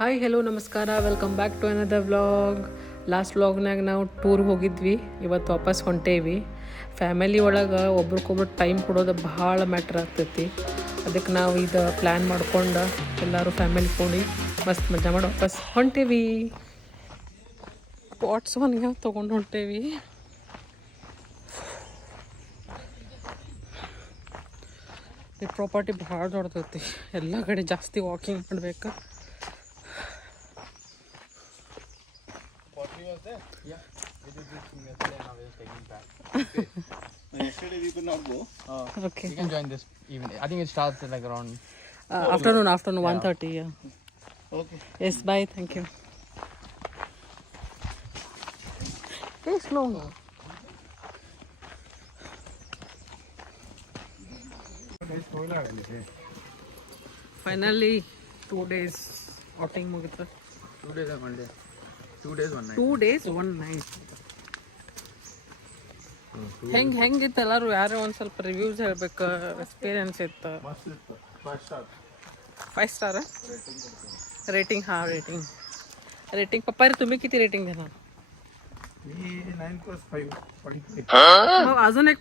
Hi hello ನಮಸ್ಕಾರ, welcome back to another vlog. Last ವ್ಲಾಗ್ನಾಗ ನಾವು ಟೂರ್ ಹೋಗಿದ್ವಿ, ಇವತ್ತು ವಾಪಸ್ ಹೊಂಟೇವಿ. ಫ್ಯಾಮಿಲಿ ಒಳಗೆ ಒಬ್ರಿಗೊಬ್ರು ಟೈಮ್ ಕೊಡೋದು ಭಾಳ ಮ್ಯಾಟ್ರ್ ಆಗ್ತೈತಿ. ಅದಕ್ಕೆ ನಾವು ಇದು ಪ್ಲ್ಯಾನ್ ಮಾಡ್ಕೊಂಡು ಎಲ್ಲರೂ ಫ್ಯಾಮಿಲಿ ಕೂಡಿ ಮಸ್ತ್ ಮಜಾ ಮಾಡಿ ವಾಪಸ್ ಹೊಂಟೇವಿ. ಪಾಟ್ಸ್ ಒನ್ಗೆ ತೊಗೊಂಡು ಹೊಂಟೇವಿ. ಈ ಪ್ರಾಪರ್ಟಿ ಭಾಳ ದೊಡ್ಡದೈತಿ, ಎಲ್ಲ ಕಡೆ ಜಾಸ್ತಿ ವಾಕಿಂಗ್ ಮಾಡ್ಬೇಕು. Yeah, we did this thing yesterday and now we're just taking back. Yesterday we could not go. Okay. You can join this evening. I think it starts at like around... Afternoon, Yeah. 1:30, yeah. Okay. Yes, bye, thank you. Hey, slow. Finally, 2 days outing ಮುಗಿತು. 2 days and 1 day. 2 days, 1 night. 2 days, 1 night. ಹೆಂಗಿತ್ತು ಎಲ್ಲರೂ? ಯಾರು ಒಂದು ಸ್ವಲ್ಪ reviews ಹೇಳ್ಬೇಕು, experience ಇತ್ತು. ಮಸ್ತ್ ಇತ್ತು. 5 star. 5 star? रेटिंग. हाँ, रेटिंग पप्पा रे तुम्ही किती रेटिंग देणार? मी 9+5. 45. मग अजून एक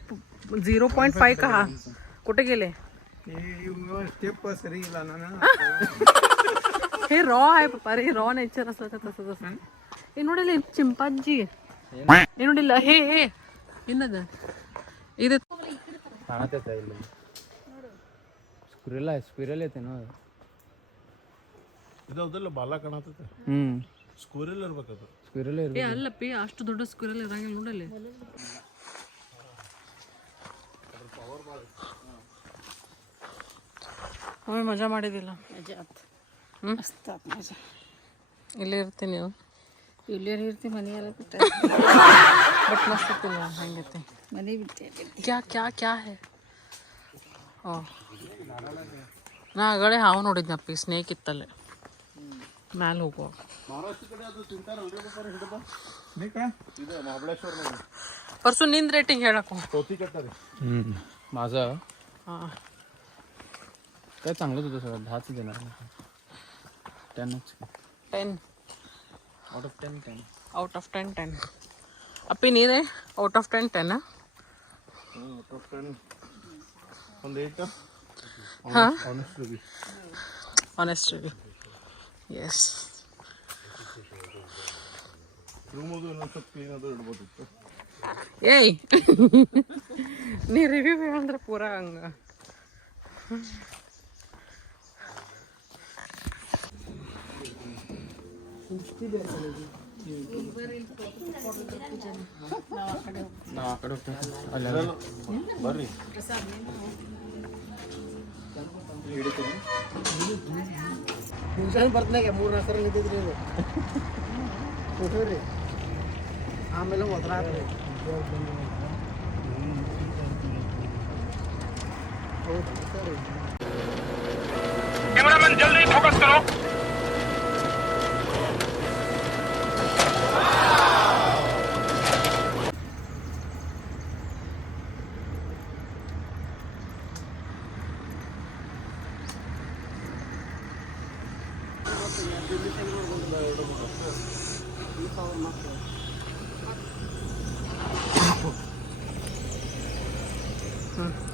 0.5 कहा, कुठे गेले? स्टेप सरी गेला ना. हे रॉ आहे पप्पा रे, रॉ नेचर असलं तर तसंच असतं. हे ನೋಡಿಲ್ಲ ಚಿಂಪಾಂಜಿ, हे ನೋಡಿಲ್ಲ, हे ಏನದ ಇದು? ಕಾಣತೈತೆ ಇಲ್ಲಿ ಸ್ಕ್ವಿರಲ್ ಐತೆನೋ ಇದು ಅದಲ್ಲ ಬಾಲ ಕಾಣತೈತೆ. ಸ್ಕೂರಲ್ಲಿ ಇರ್ಬೇಕದು. ಸ್ಕ್ವಿರಲ್ ಏ ಅಲ್ಲಪ್ಪಿ, ಅಷ್ಟು ದೊಡ್ಡ ಸ್ಕ್ವಿರಲ್ ಇರಂಗಿಲ್ಲ ನೋಡಲ್ಲಿ. ಅವ್ರು ಮಜಾ ಮಾಡಿದಿಲ್ಲ. ಇಲ್ಲೇ ಇರ್ತೀನಿ ನೀವು? ಇಲ್ಲೇ ಇರ್ತೀವಿ, ಮನೆಯೆಲ್ಲ ಬಿಟ್ಟೆ. ಬಟ್ ಮಸ್ತ್ ಇತ್ತಿಲ್ಲ, ಹಂಗೈತಿ ಮನೆ ಬಿಟ್ಟೆ. ಕ್ಯಾ ಹೇ? ಓ, ನಾ ಆಗಲೇ ಹಾವು ನೋಡಿದ್ನಪ್ಪಿ, ಸ್ನೇಕ್ ಇತ್ತಲ್ಲೇ ಮ್ಯಾಲೆ ಹೋಗುವಾಗ. ಮಹಾರಾಷ್ಟ್ರ ಕಡೆ ಅದು ತಿಂತಾರಲ್ರಿ ಹಿಡಿದ ಇದು ಮಹಾಬಳೇಶ್ವರ ಪರ್ಸು ನಿಂದ ರೇಟಿಂಗ್ ಹೇಳಕ್ಕು. तोती कट्टारी. माझं हां, काय चांगलंच होतं सगळं. 10च देणार. 10च. 10 आउट ऑफ 10 10. Out of 10 10. ಅಪ್ಪಿ ನೀರೇ ಔಟ್ ಆಫ್ 10 10? ಒಂದು 8. ಹಾಂ, honest review. Honest review. Yes. Room ಅದು ಇನ್ನೊಂದು ಸ್ವಲ್ಪ ಕ್ಲೀನ್ ಅದು ಇಡ್ಬೋದಿತ್ತು. ಏಯ್ ನೀ ರಿವ್ಯೂ ಅಂದ್ರೆ ಪೂರಾ ಹಂಗ. ನಾವು ಆ ಕಡೆ ಹೋಗ್ತೀವಿ. ಅಲ್ಲ ಬರ್ರಿ. ದಿವ್ಸ ಬರ್ತನಾಗ 3-4 ಸಲ ನಿಂತಿದ್ರಿ ಇದು ಕೊಟ್ಟವ್ರಿ, ಆಮೇಲೆ ಒದ್ರಾದ್ರಿ. ಹೌದು ಸರಿ. कैमरामैन जल्दी फोकस करो.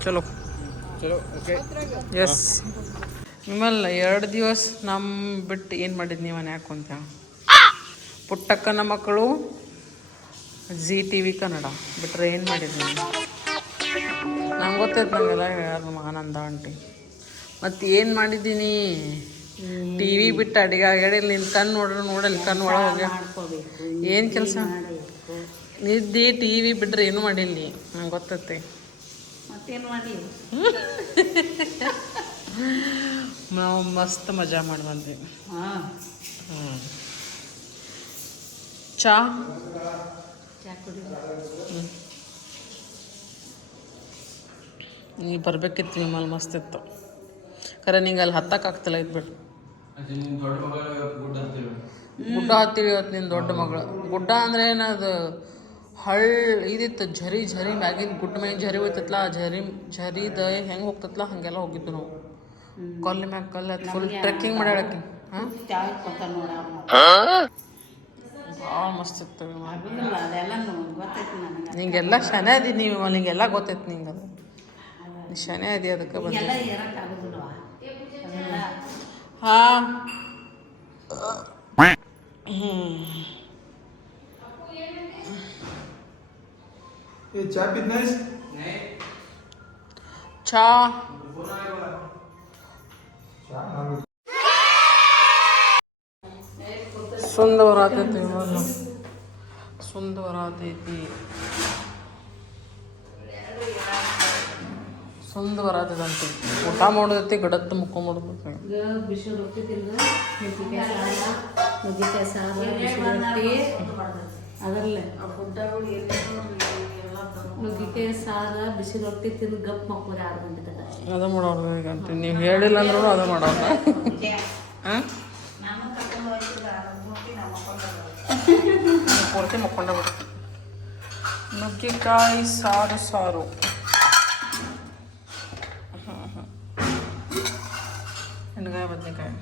ಚಲೋ ಓಕೆ. ಎಸ್. ನಿಮ್ಮಲ್ಲ 2 ದಿವಸ ನಮ್ಮ ಬಿಟ್ಟು ಏನು ಮಾಡಿದ್ನಿ ಮನ್ಯಾಗ ಕುಂತ. ಪುಟ್ಟಕ್ಕನ ಮಕ್ಕಳು ZTV ಕನ್ನಡ ಬಿಟ್ರೆ ಏನು ಮಾಡಿದ್ನಿ? ನಂಗೆ ಗೊತ್ತೈತೆ, ನಂಗೆಲ್ಲ ಹೇಳ್ಯಾರ ನಮ್ಮ ಆನಂದ ಆಂಟಿ. ಮತ್ತು ಏನು ಮಾಡಿದ್ದೀನಿ? TV ಬಿಟ್ಟು ಅಡಿಗೆ ಆಗ್ಯಾಡಿ ನಿನ್ನ ಕಣ್ಣು ನೋಡಲ್ಲಿ ಕಣ್ಣು ಒಳಗೆ ಹೋಗ್ಯ. ಏನು ಕೆಲಸ? ನಿದ್ದೆ TV ಬಿಟ್ರೆ ಏನೂ ಮಾಡಿಲ್ಲ, ನಂಗೆ ಗೊತ್ತೈತೆ. ಮತ್ತೇನು ಮಾಡಿ ನಾವು ಮಸ್ತ್ ಮಜಾ ಮಾಡಿ ಬಂದ್ವಿ. ಹಾಂ, ಚಾ ಕುಡಿ. ನೀವು ಬರ್ಬೇಕಿತ್ತು, ನಿಮ್ಮಲ್ಲಿ ಮಸ್ತ್ ಇತ್ತು. ಖರೆ ನಿಂಗೆ ಅಲ್ಲಿ ಹತ್ತಕ್ಕಾಗ್ತಿಲ್ಲ, ಇದ್ಬಿಟ್ಟು ಗುಡ್ಡ ಹತ್ತೀವಿ ಇವತ್ತು. ನಿನ್ನ ದೊಡ್ಡ ಮಗಳು ಗುಡ್ಡ ಅಂದ್ರೆ ಏನದು? ಇದಿತ್ತು, ಝರಿ ಮ್ಯಾಗಿನ ಗುಡ್ಡ ಮ್ಯಾಗಿನ ಝರಿ ಹೋಯ್ತತ್ಲ, ಝರಿದ ಹೆಂಗೆ ಹೋಗ್ತತ್ಲ ಹಂಗೆಲ್ಲ ಹೋಗಿದ್ದು ನಾವು. ಕಲ್ಲು ಮ್ಯಾಗ ಕಲ್ಲು ಫುಲ್ ಟ್ರೆಕ್ಕಿಂಗ್ ಮಾಡ್ಯಾಳಕ್ಕೆ. ಚಾಯ್ ಕೊಡ್ತಾನೆ ನೋಡ ಭಾಳ ಮಸ್ತ್ ಇರ್ತವೆ ಆಗುದಿಲ್ಲ ಅದೆಲ್ಲ ಗೊತ್ತೈತಿ ನನಗೆ ನಿಂಗೆಲ್ಲ ಶನೆ ಅದಿ ನೀವು ನಿಂಗೆಲ್ಲ ಗೊತ್ತೈತಿ ನಿಂಗೆ ಅದು ನೀ ಶನೆ ಅದಿ ಅದಕ್ಕೆ ಬಂದ ಎಲ್ಲ ಏರಕ್ಕೆ ಆಗುದಿಲ್ವಾ ಅದೆಲ್ಲ ಹಾಂ चा पीत नाहीस ಚಾ ಸುಂದರ ಆತೈತಿ ಇವಾಗ ಸುಂದರ ಆತೈತಿ ಸುಂದರ ಆತೈತಿ ಊಟ ಮಾಡೋದೈತಿ ಗಡದ್ದು ಮುಕ್ಕೊಂಬಿಡ್ಬೇಕು ಈಗ ಬಿಸಿ ರೊಟ್ಟಿ ತಿಂದು ನುಗ್ಗಿಕಾಯಿ ಸಾರು ಬಿಸಿ ರೊಟ್ಟಿ ಅದರಲ್ಲೇ ನುಗ್ಗಿಕಾಯಿ ಸಾರು ಬಿಸಿ ರೊಟ್ಟಿ ತಿಂದು ಗಪ್ ಮಕ್ಕೋರಿ 6 ಗಂಟೆ ತನಕ ಅದ ಮಾಡೋರು ಈಗ ಅಂತೀವಿ ನೀವು ಹೇಳಿಲ್ಲ ಅಂದ್ರೂ ಅದ ಮಾಡೋಣ ಹಾಂ ಪೂರ್ತಿ ಮಕ್ಕೊಂಡ ಬಿಡ್ತು ನುಗ್ಗಿಕಾಯಿ ಸಾರು ಎಣ್ಗಾಯಿ ಬದನೆಕಾಯಿ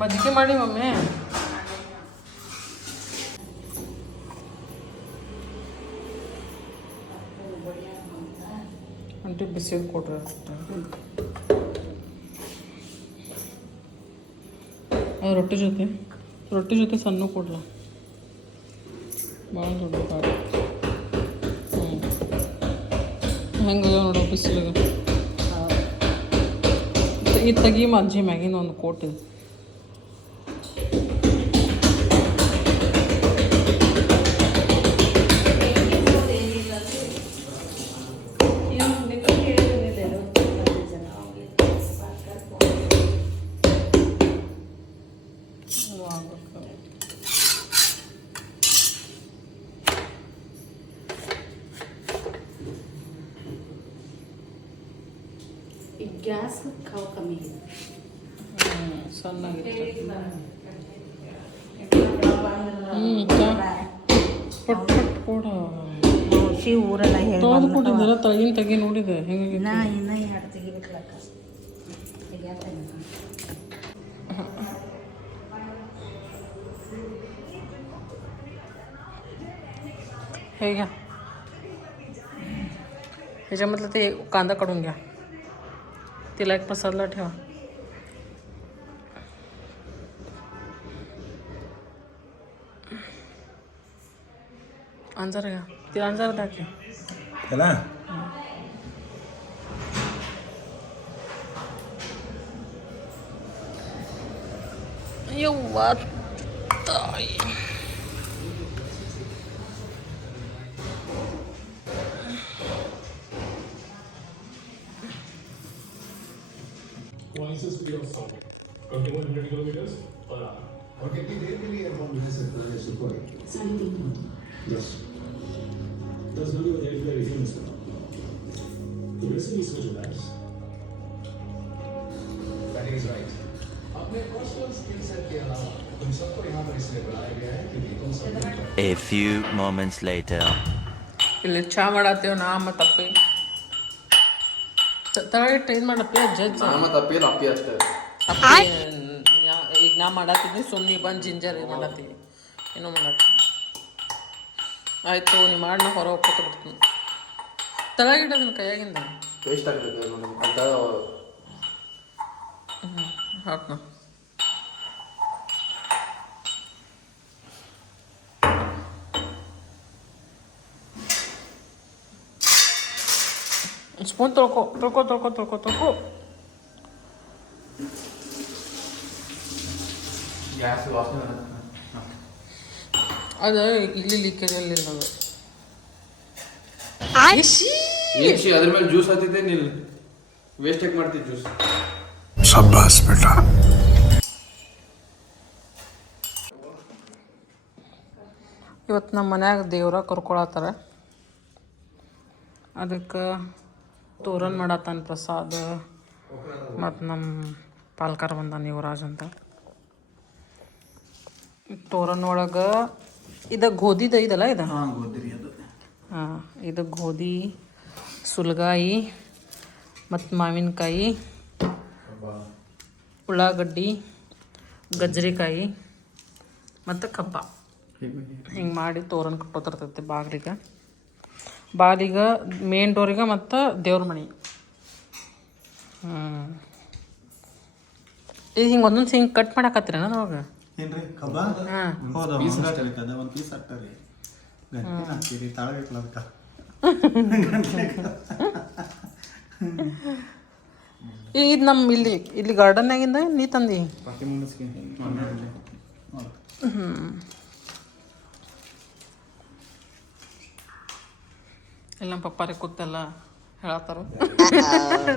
ಮಜ್ಜಿಗೆ ಮಾಡಿ ಮಮ್ಮಿ ಅಂಟಿ ಬಿಸಿದು ಕೊಡ್ರಿ ಅದು ರೊಟ್ಟಿ ಜೊತೆ ಸಣ್ಣ ಕೊಡ್ಲ ಭಾಳ ದೊಡ್ಡ ಕಾಳು ಹೆಂಗೆ ನೋಡೋ ಬಿಸಿಲಿಗೆ ಈ ತೆಗಿ ಮಜ್ಜಿ ಮ್ಯಾಗಿನ ಒಂದು ಕೋಟಿದೆ ಈಗ ಗ್ಯಾಸ್ ಕಾವು ಕಮ್ಮಿ ಇದೆ ಸಣ್ಣಾಗಿತ್ತು ಪಟ್ ಪಟ್ ಕೂಡ ಶಿವ ಊರೆಲ್ಲ ಹೇಳಿ ತೊಳೆದು ಕೊಟ್ಟಿದ್ದೆಲ್ಲ ತೆಗಿ ನೋಡಿದೆ ಹೆಂಗೆ ಇನ್ನ 2 ತೆಗಿಬೇಕಲಕ್ಕ ತೆಗಿಯಾತೇನೆ हे घ्या ह्याच्यामधलं ते कांदा काढून घ्या तिला एक पसारला ठेवा अंजार घ्या तिला अंजार दाखव त्याला यव्वा ताई Voices to your sound. 2100 kilometers per hour. और कितनी देर के लिए हम यहाँ से प्लान सुखोई 3.5 मिनट यस 10 मिनट देर के लिए रिफ्यूज करो तो वैसे ही सोच रहा है दैट इज राइट अपने पर्सनल स्किल सेट के अलावा तुम सबको यहाँ पर इसलिए बुलाया गया है क्योंकि तुम सब A few moments later. ಇಲ್ಲಿ ಚಾ ಮಾಡತ್ತೇವೆ ನಾಮ ತಪ್ಪಿ ತಳಗಿಟ್ಟು ಇದು ಮಾಡಪ್ಪಿ ಜಜ್ಜ ನಾಮ ತಪ್ಪೇನು ಅಪ್ಪಿ ಅಷ್ಟೇ ಈಗ ನಾ ಮಾಡತ್ತೀನಿ ಸುಮ್ಮನೆ ಬಂದು ಜಿಂಜರ್ ಇದು ಮಾಡತ್ತೀನಿ ಏನೋ ಮಾಡತ್ತೀನಿ ಆಯಿತು ನೀ ಮಾಡಿ ನಾ ಹೊರ ಹೋಗ್ಕೊತ ಬಿಡ್ತೀನಿ ತಳಗಿಡೋದನ್ನ ಕೈಯಾಗಿಂದ ಟೇಸ್ಟ್ ಆಗಬೇಕು ನೋಡಿ ಅಂತ ಹಾಕ್ನ ಸ್ಪೂನ್ ತೊಳ್ಕೊ ಗ್ಯಾಸ್ ವಾಸನೆ ಅದು ಇಲ್ಲಿ ಲೀಕೇಜಲ್ಲಿ ಅದು ಏನ್ಸಿ ಅದ್ರ ಮೇಲೆ ಜ್ಯೂಸ್ ಹಾತಿದ್ದೆ ನೀನು ವೇಸ್ಟ್ ಯಾಕೆ ಮಾಡ್ತಿದ್ದೆ ಜ್ಯೂಸ್ शाबाश बेटा ಇವತ್ತು ನಮ್ಮ ಮನ್ಯಾಗ ದೇವ್ರ ಕರ್ಕೊಳತ್ತಾರ ಅದಕ್ಕೆ ತೋರಣ ಮಾಡತ್ತಾನ ಪ್ರಸಾದ ಮತ್ತು ನಮ್ಮ ಪಾಲ್ಕಾರ ಬಂದಾನ ಯುವರಾಜ್ ಅಂತ ತೋರಣ ಒಳಗೆ ಇದು ಗೋಧಿದ ಇದಲ್ಲ ಇದು हां गोदरी ಅದು ಹಾಂ ಇದು ಗೋಧಿ ಸುಲ್ಗಾಯಿ ಮತ್ತು ಮಾವಿನಕಾಯಿ ಉಳ್ಳಾಗಡ್ಡಿ, ಗಜ್ರಿಕಾಯಿ ಮತ್ತು ಕಬ್ಬ ಹಿಂಗೆ ಮಾಡಿ ತೋರಣ ಕಟ್ಟೋತಿರ್ತೈತಿ ಬಾಗಿಲಿಗೆ ಮೇನ್ ಡೋರಿಗೆ ಮತ್ತು ದೇವ್ರ ಮನೆ. ಈಗ ಹಿಂಗೆ ಒಂದೊಂದು ಹಿಂಗೆ ಕಟ್ ಮಾಡಾಕತ್ತೀರ ಅವಾಗ ಏನ್ರಿ ಕಬ್ಬ ಹಾಂ ಹೌದು ಒಂದು ಪೀಸ್ ಹಾಕ್ತಾರೆ ಗಂಟೆ ಹಾಕ್ತೀರಿ ತಾಳಬೇಕಲ್ಲ ಅದಕ್ಕೆ ಇದು ನಮ್ಮ ಇಲ್ಲಿ ಗಾರ್ಡನ್ನಾಗಿಂದ ನೀ ತಂದಿ. ಇಲ್ಲಿ ನಮ್ಮ ಪಪ್ಪಾರಿ ಕೂತೆಲ್ಲ ಹೇಳತ್ತಾರ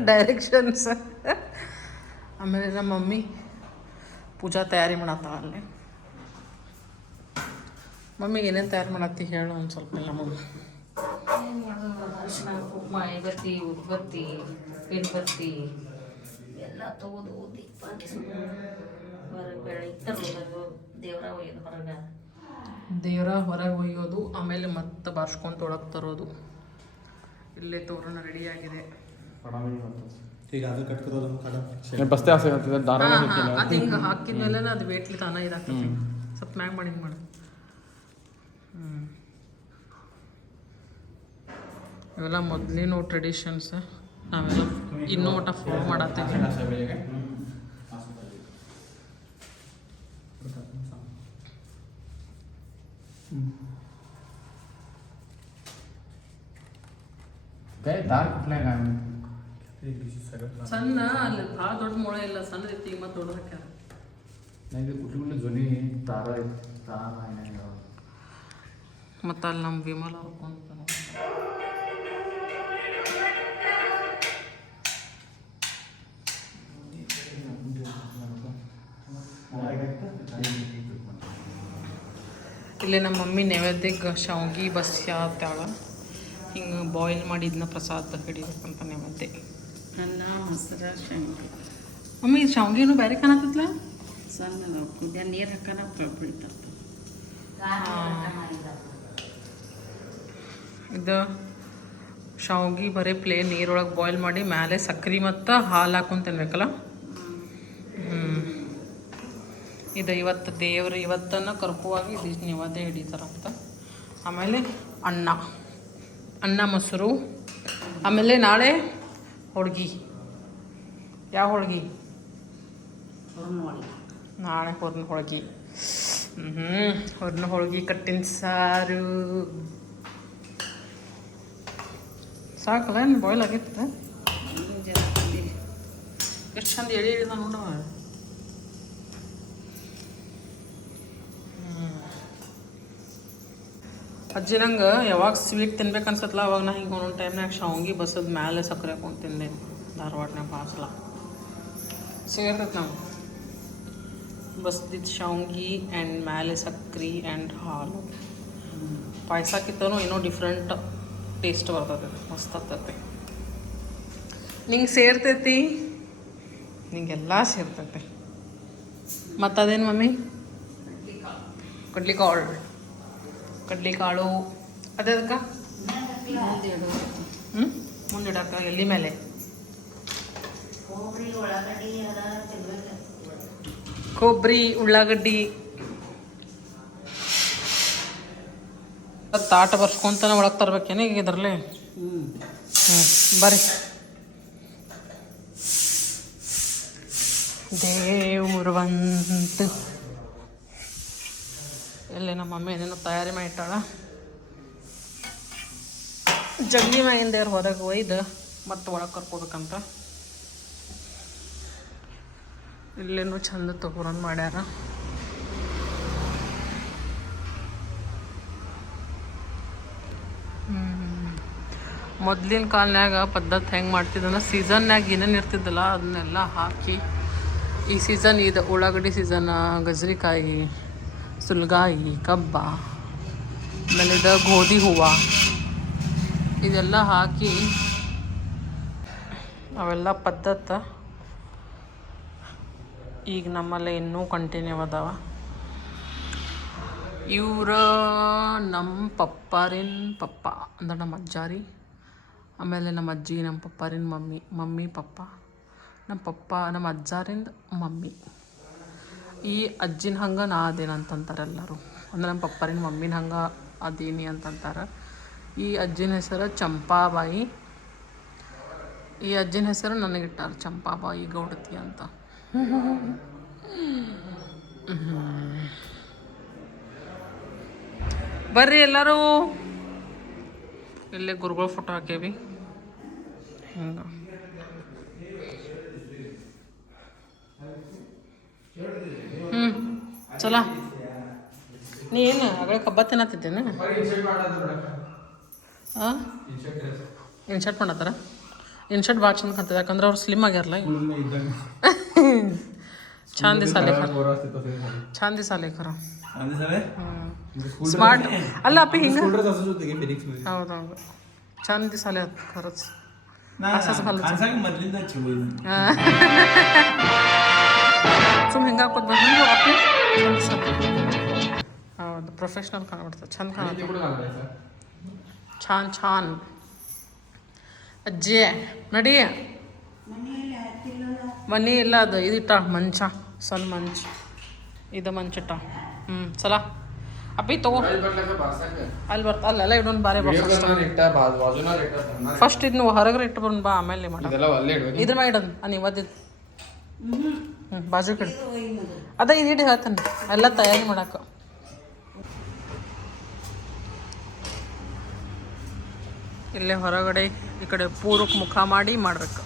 ಡೈರೆಕ್ಷನ್ಸ್. ಆಮೇಲೆ ನಮ್ಮ ಮಮ್ಮಿ ಪೂಜಾ ತಯಾರಿ ಮಾಡತ್ತಾಳ ಅಲ್ಲಿ. ಮಮ್ಮಿಗೆ ಏನೇನು ತಯಾರು ಮಾಡತ್ತಿ ಹೇಳು ಒಂದು ಸ್ವಲ್ಪ ಎಲ್ಲ ಮಮ್ಮಿ. ಏನು ಮಾಡೋದು ಅರಿಶಿನ ಕುಂಕುಮ ಐಬತ್ತಿ ಉದ್ಬತ್ತಿ ಇಡ್ಬತ್ತಿ ಎಲ್ಲ ತಗೋದು ದೀಪ ಹೊರಗೆ ಬೆಳಗ್ಗೆ ತರೋದು ದೇವರ ಒಯ್ಯೋದು ಹೊರಗೆ. ದೇವರ ಹೊರಗೆ ಒಯ್ಯೋದು, ಆಮೇಲೆ ಮತ್ತೆ ಬಾರ್ಸ್ಕೊಂಡು ತೊಳಕ್ಕೆ ತರೋದು. ಇಲ್ಲೇ ತೋರಣ ರೆಡಿಯಾಗಿದೆ. ಈಗ ಅದು ಕಟ್ಕೋದು ಬಸ್ತೆ ಆಸೆ ಆಗ್ತದೆ ದಾರ ಅದು ಹಿಂಗೆ ಹಾಕಿದ್ಮೇಲೆ ಅದು ವೇಟ್ಲಿ ತಾನ ಇದಾಗ್ತದೆ. ಸ್ವಲ್ಪ ಮ್ಯಾಗ ಮಾಡಿ ಹಿಂಗೆ ಮಾಡಿ. ಇವೆಲ್ಲ ಮೊದಲಿನ ಟ್ರೆಡಿಷನ್ಸ್ ನಾವೆಲ್ಲ ಇನ್ನೂ ಒಟ್ಟು ಫಾಲೋ ಮಾಡತ್ತೀವಿ. ದಾರ ಕಟ್ಲಾಗ ಸಣ್ಣ ಅಲ್ಲಿ ಭಾಳ ದೊಡ್ಡ ಮೊಳೆ ಇಲ್ಲ, ಸಣ್ಣದೈತಿ ಮತ್ತು ದೊಡ್ಡ ಹಾಕ್ಯಾರ. ಕುಟ್ಲು ಧ್ವನಿ ದಾರ ಮತ್ತು ಅಲ್ಲಿ ನಮ್ಮ ವಿಮಲ ಹಾಕೊಂಡು ಇಲ್ಲಿ ನಮ್ಮ ಮಮ್ಮಿ ನೈವೇದ್ಯಕ್ಕೆ ಶಾವ್ಗಿ ಬಸ್ಯ ತಾಳ ಹಿಂಗೆ ಬಾಯ್ಲ್ ಮಾಡಿದ್ನ ಪ್ರಸಾದ ಹಿಡಿಬೇಕಂತ ನೈವೇದ್ಯ. ಅನ್ನ ಮೊಸರು ಶಂಕಿ ಮಮ್ಮಿ ಶಾವ್ಗಿನೂ ಬೇರೆ ಕಾಣತ್ತಲ್ಲ. ಸಣ್ಣ ಕುದಿಯ ನೀರು ಹಾಕೋಣ ಬೆಳಿತತ್ತ. ಇದು ಶಾವ್ಗಿ ಬರೀ ಪ್ಲೇನ್ ನೀರೊಳಗೆ ಬಾಯ್ಲ್ ಮಾಡಿ ಮೇಲೆ ಸಕ್ರೆ ಮತ್ತು ಹಾಲು ಹಾಕೊಂಡು ತಿನ್ಬೇಕಲ್ಲ. ಇದು ಇವತ್ತು ದೇವ್ರು ಇವತ್ತನ್ನು ಕರ್ಕುವಾಗಿ ಇದು ನೈವೇದ್ಯ ಹಿಡಿತಾರಂತ. ಆಮೇಲೆ ಅನ್ನ ಮೊಸರು. ಆಮೇಲೆ ನಾಳೆ ಹೋಳ್ಗೆ. ಯಾವ ಹೋಳ್ಗೆ? ನಾಳೆ ಹೊರ್ನ ಹೋಳ್ಗೆ. ಹೊರ್ನ ಹೋಳ್ಗೆ, ಕಟ್ಟಿನ ಸಾರು. ಸಾಕಲ್ಲ ಏನು ಬಾಯ್ಲ್ ಆಗಿತ್ತು? ಎಷ್ಟು ಚಂದ ಎಳಿ ಹಿಡಿದ ನೋಡ. ಅಜ್ಜಿ ನಂಗೆ ಯಾವಾಗ ಸ್ವೀಟ್ ತಿನ್ಬೇಕು ಅನ್ಸತ್ತಲ್ಲ ಅವಾಗ ನಾ ಹಿಂಗೆ ಒಂದೊಂದು ಟೈಮ್ನಾಗ ಶಾವ್ಗಿ ಬಸದ ಮ್ಯಾಲೆ ಸಕ್ಕರೆ ಹಾಕೊಂಡು ತಿಂದೆ. ಧಾರವಾಡನಾಗ ಭಾಳ ಸಲ ಸೇರ್ತೈತೆ ನಾವು ಬಸ್ದಿದ್ದು ಶಾವ್ಗಿ ಆ್ಯಂಡ್ ಮ್ಯಾಲೆ ಸಕ್ರೆ ಆ್ಯಂಡ್ ಹಾಲು. ಪಾಯಸಕ್ಕಿಂತನೂ ಏನೋ ಡಿಫ್ರೆಂಟ್ ಟೇಸ್ಟ್ ಬರ್ತೈತೆ, ಮಸ್ತ್ ಆಗ್ತೈತೆ. ನಿಂಗೆ ಸೇರ್ತೈತಿ, ನಿಂಗೆಲ್ಲ ಸೇರ್ತೈತೆ. ಮತ್ತು ಅದೇನು ಮಮ್ಮಿ? ಕಡ್ಲಿಕಾಳು ಅದೇ ಅದಕ್ಕೆ ಮುಂದಿಡಕ್ಕ ಎಲ್ಲಿ ಮೇಲೆ ಕೊಬ್ಬರಿ ಉಳ್ಳಾಗಡ್ಡಿ ತಾಟ ಬರ್ಸ್ಕೊಂತಾನೆ ಒಳಗೆ ತರ್ಬೇಕೇನು ಈಗ ಇದರಲ್ಲಿ? ಬರ್ರಿ ದೇವ್ರು ಬಂತು. ಎಲ್ಲಿ ನಮ್ಮ ಮಮ್ಮಿ ಏನೇನೋ ತಯಾರಿ ಮಾಡಿಟ್ಟಾಳ. ಜಗ್ಗಿ ಮ್ಯಾಗಿಂದ ಹೊರಗೆ ಒಯ್ದು ಮತ್ತೆ ಒಳಗೆ ಕರ್ಕೋಬೇಕಂತ. ಇಲ್ಲೇನೋ ಚಂದ ತಗೋರನ್ ಮಾಡ್ಯಾರ. ಮೊದ್ಲಿನ ಕಾಲನ್ಯಾಗ ಪದ್ಧತಿ ಹೆಂಗೆ ಮಾಡ್ತಿದ್ದಂದ್ರೆ ಸೀಸನ್ಯಾಗ ಏನೇನು ಇರ್ತಿದ್ದಲ್ಲ ಅದನ್ನೆಲ್ಲ ಹಾಕಿ, ಈ ಸೀಸನ್ ಇದು ಉಳ್ಳಾಗಡ್ಡಿ ಸೀಸನ್, ಗಜ್ರಿಕಾಯಿ, ಸುಲ್ಗಾಯಿ, ಕಬ್ಬ, ಆಮೇಲೆ ಇದು ಗೋಧಿ ಹೂವು, ಇದೆಲ್ಲ ಹಾಕಿ ಅವೆಲ್ಲ ಪದ್ಧತಿ ಈಗ ನಮ್ಮಲ್ಲಿ ಇನ್ನೂ ಕಂಟಿನ್ಯೂ ಅದಾವ. ಇವ್ರ ನಮ್ಮ ಪಪ್ಪಾರಿನ ಪಪ್ಪ ಅಂದ್ರೆ ನಮ್ಮ ಅಜ್ಜಾರಿ, ಆಮೇಲೆ ನಮ್ಮ ಅಜ್ಜಿ, ನಮ್ಮ ಪಪ್ಪಾರಿನ ಮಮ್ಮಿ ಪಪ್ಪ, ನಮ್ಮ ಪಪ್ಪ ನಮ್ಮ ಅಜ್ಜಾರಿಂದ ಮಮ್ಮಿ. ಈ ಅಜ್ಜಿನ ಹಂಗೆ ನಾ ಅದೇನಂತಂತಾರೆ ಎಲ್ಲರೂ. ಅಂದ್ರೆ ನಮ್ಮ ಪಪ್ಪರಿನ ಮಮ್ಮಿನ ಹಂಗೆ ಅದೇನಿ ಅಂತಂತಾರೆ. ಈ ಅಜ್ಜಿನ ಹೆಸರು ಚಂಪಾಬಾಯಿ. ಈ ಅಜ್ಜಿನ ಹೆಸರು ನನಗಿಟ್ಟಾರ ಚಂಪಾಬಾಯಿ ಗೌಡತಿ ಅಂತ. ಬರ್ರಿ ಎಲ್ಲರೂ. ಇಲ್ಲೇ ಗುರುಗಳ ಫೋಟೋ ಹಾಕೇವಿ ಹಂಗೆ. ಚಲ ನೀ ಏನು ಅಗಳ ಕಬ್ಬ ತಿನ್ನತ್ತಿದ್ದೇನೆ. ಹಾಂ ಇನ್ಶರ್ಟ್ ಮಾಡತ್ತಾರ. ಇನ್ಶರ್ಟ್ ಭಾಳ ಚಂದ ಕಾಣ್ತದೆ, ಯಾಕಂದ್ರೆ ಅವ್ರು ಸ್ಲಿಮ್ ಆಗ್ಯಾರಲ್ಲ. ಛಂದ ದಿಸಾಲೇಖರ, ಛಂದ ದಿಸಾಲೇಖರ. ಸ್ಮಾರ್ಟ್ ಅಲ್ಲ ಅಪ್ಪಿ ಹಿಂಗೆ. ಹೌದೌದು ಛಂದ ದಿಸಾಲೆ ಅದು ಖರಚ್. ಸುಮ್ ಹಿಂಗೆ ಹಾಕೋದು ಬಂದು ಅಪ್ಪಿ ಹೌದು ಪ್ರೊಫೆಷ್ನಲ್ ಕಾಣ್ಬಿಡ್ತದೆ, ಚಂದ ಕಾಣುತ್ತೆ. ಛಾನ್ ಛಾನ್ ಅಜ್ಜಿ ನಡಿ. ಮನೆ ಇಲ್ಲ ಅದು ಇದಿಟ್ಟ ಮಂಚ, ಸಣ್ಣ ಮಂಚ ಇದು ಮಂಚಿಟ್ಟ. ಚಲ ಅಪ್ಪಿ ತಗೋ. ಅಲ್ಲಿ ಬರ್ತಾ ಅಲ್ಲೆಲ್ಲ ಇಡೋನ್ ಬಾರೆ ಬಾ. ಫಸ್ಟ್ ಇದನ್ನ ಹೊರಗಡೆ ಇಟ್ಟು ಬರೋಣ ಬಾ, ಆಮೇಲೆ ಮಾಡ ಇದ್ರ ಮಾಡಿ ಇಡೋದು ನೀವು ಒದ್ದಿದ್ದು. ಬಾಜು ಕಡೆ ಅದ ಇದು ಇಟ್ಟು ಹೇಳ್ತಾನೆ ಎಲ್ಲ ತಯಾರಿ ಮಾಡಕ್ಕೆ. ಇಲ್ಲೇ ಹೊರಗಡೆ ಈ ಕಡೆ ಪೂರ್ವಕ್ಕೆ ಮುಖ ಮಾಡಿ ಮಾಡ್ಬೇಕು.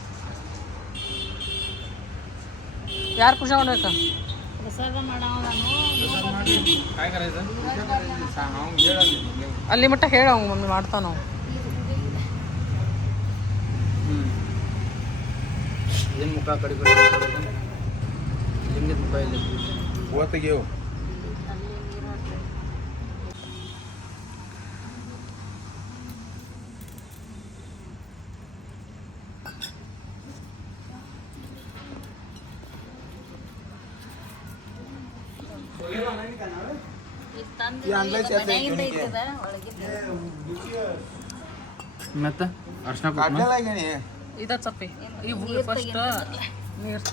ಯಾರು ಪೂಜೆ ಮಾಡ್ಬೇಕಾ? ಅಲ್ಲಿ ಮಟ್ಟ ಹೇಳ ಅವಂಗ ಮಮ್ಮಿ ಮಾಡ್ತಾವ ನಾವು. ಏನು ಮುಖ ಕಡೆ ಲಿಂಗದ ಮುಖ ಇಲ್ಲಿ ಹೂವು ತೆಗಿಯವು. ಮತ್ತೆ ಅರ್ಶನ ಇದ ಚಪ್ಪಿ ಈ ಫಸ್ಟ್ ನೀರು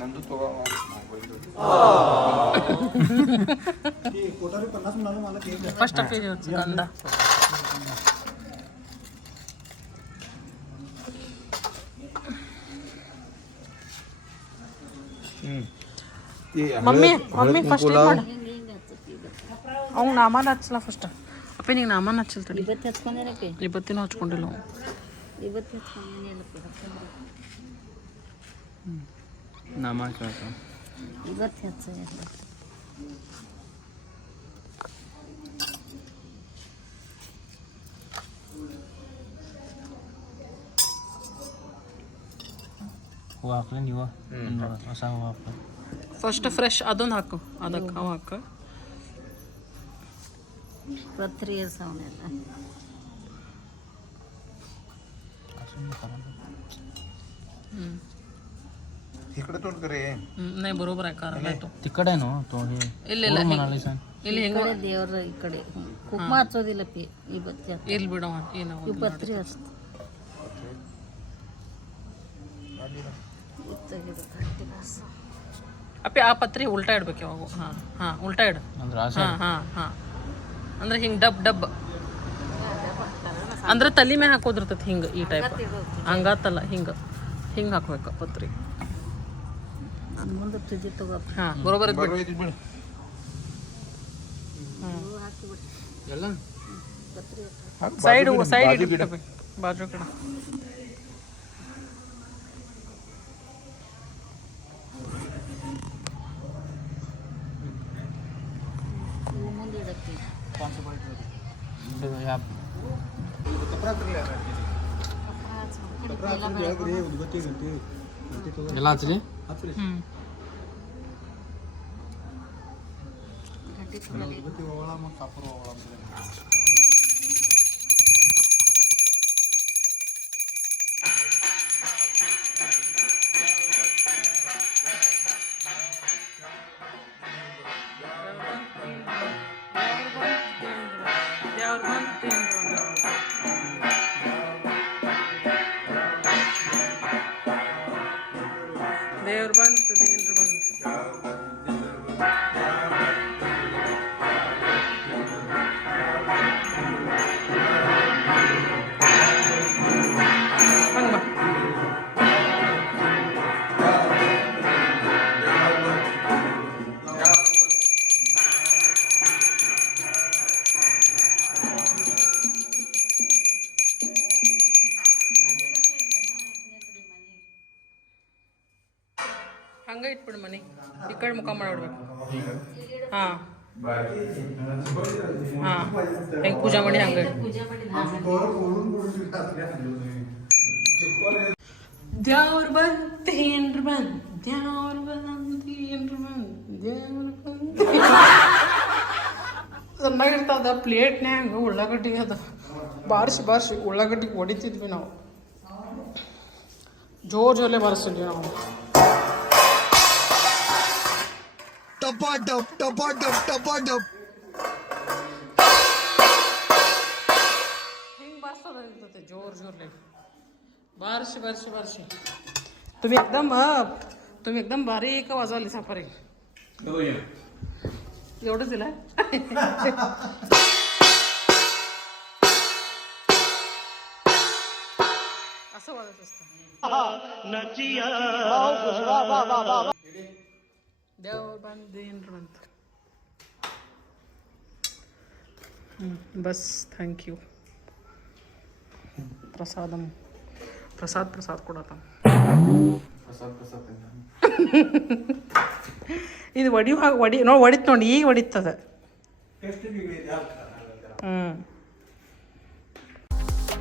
ನಂದು ತಗೋ. ಫಸ್ಟ್ ಅಪ್ಪಿ ಗಂಧ. ಮಮ್ಮಿ ಮಮ್ಮಿ ಫಸ್ಟ್ ಏನು ಮಾಡು, ಅವ್ನು ನಾಮನ ಹಚ್ಚಲ ಫಸ್ಟ್. ಅಪ್ಪ ನಿಂಗೆ ನಾಮನ ಹಚ್ಚಲ್ ತಡಿ. ಇವತ್ತಿನೂ ಹಚ್ಕೊಂಡಿಲ್ಲ ಅವು. ನಾಮ ಹೂವು ಹಾಕ್ಲಿ ನೀವು ಹೊಸ ಹೂವು ಹಾಕ. ಫಸ್ಟ್ ಫ್ರೆಶ್ ಅದೊಂದು ಹಾಕು, ಅದಕ್ಕೆ ಅವು ಹಾಕು. ಪತ್ರಿ ಸವನೆಲ್ಲ तिकडे तोड करे. नाही बरोबर आहे कारण आहे तो तिकडे आहे ना तो हे ಇಲ್ಲ ಇಲ್ಲ ಇಲ್ಲಿ ಹೆಂಗ ದೇವ್ರ ಈ ಕಡೆ ಕುಂಕುಮ ಹಚ್ಚೋದಿಲ್ಲ ಪಿ ಇವತ್ತು ಇಲ್ಲಿ ಬಿಡವ ಏನು ಇವು ಪತ್ರಿ ಹಚ್ತು ಅಪ್ಪಿ ಆ ಪತ್ರಿ ಉಲ್ಟಾ ಇಡ್ಬೇಕು ಯಾವಾಗ. ಹಾಂ ಹಾಂ ಉಲ್ಟಾ ಇಡು. ಹಾಂ ಹಾಂ ಹಾಂ ಅಂದ್ರೆ ಹಿಂಗೆ ಡಬ್ ಡಬ್ ಅಂದ್ರೆ ತಲೆ ಮ್ಯಾಗ ಹಾಕೋದಿರ್ತೈತಿ ಹಿಂಗೆ ಈ ಟೈಪ್. ಹಂಗಾತಲ್ಲ ಹಿಂಗೆ ಹಿಂಗೆ ಹಾಕ್ಬೇಕು ಪತ್ರಿ. ಮುಂದೆ ತುದಿ ತಗೋ. ಹಾಂ ಬರೋಬರ್ ಬಿಡು. ಎಲ್ಲ ಸೈಡ್ ಸೈಡ್ ಇಡ್ಬೇಕು ಬಾಜು ಕಡೆ. ಮುಂದೆ ಇಡಕ್ಕೆ ಎಲ್ಲ ಹಚ್ಚಲಿ. ದೇವ್ರ ಬಂತು ದೇವ್ರು ಬಂತು ದೇವ್ರು ಬಂತು. ಹಂಗ ಬಾ. ಹಂಗ ಇಟ್ಬಿಡು ಮನೆ ಈ ಕಡೆ ಮುಖ ಮಾಡ್ಬಿಡ್ಬೇಕು. ಹಾಂ ಹಾಂ ಹೆಂಗೆ ಪೂಜಾ ಮಾಡಿ ಹಂಗೆ ಪೂಜೆ ಮಾಡಿದ ದೇವ್ರು ಬಂತೇನ್ರಿ ಬಂದು ದೇವ್ರು ಬಂತೇನ್ರಿ ಬಂದು ದೇವ್ರು ಬಂದು ಚೆನ್ನಾಗಿರ್ತದ ಪ್ಲೇಟ್ನ್ಯಾಗ ಉಳ್ಳಾಗಡ್ಡಿ ಅದ ಬಾರಿಸಿ ಉಳ್ಳಾಗಡ್ಡಿಗೆ ಹೊಡಿತಿದ್ವಿ ನಾವು. ಜೋರ್ಲೆ ಬಾರಿಸ್ತಿದ್ವಿ ನಾವು. ಹಿಂಗೆ ಬಾರಿಸೋದು ಇರ್ತದೆ ಜೋರ್ಲೆ बारशे तुम्ही एकदम बारीक वाजवली सापारी एवढंच दिलं असं वाजत असतं. देव बांधेन म्हणत. बस थँक्यू. ಪ್ರಸಾದ್ ಕೊಡತ್ತ ಇದು ಹೊಡಿತ್ ನೋಡಿ ಈಗ ಹೊಡಿತದ.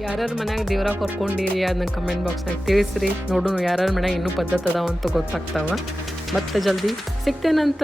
ಯಾರ್ಯಾರ ಮನ್ಯಾಗ ದೇವ್ರ ಕರ್ಕೊಂಡಿರಿ ಅದನ್ನ ಕಮೆಂಟ್ ಬಾಕ್ಸ್ನಾಗ ತಿಳಿಸ್ರಿ. ನೋಡೋಣ ಯಾರ್ಯಾರ ಮನ್ಯಾಗ ಇನ್ನೂ ಪದ್ಧತಿ ಅದಾವಂತ ಗೊತ್ತಾಗ್ತಾವ. ಮತ್ತೆ ಜಲ್ದಿ ಸಿಗ್ತೇನಂತ.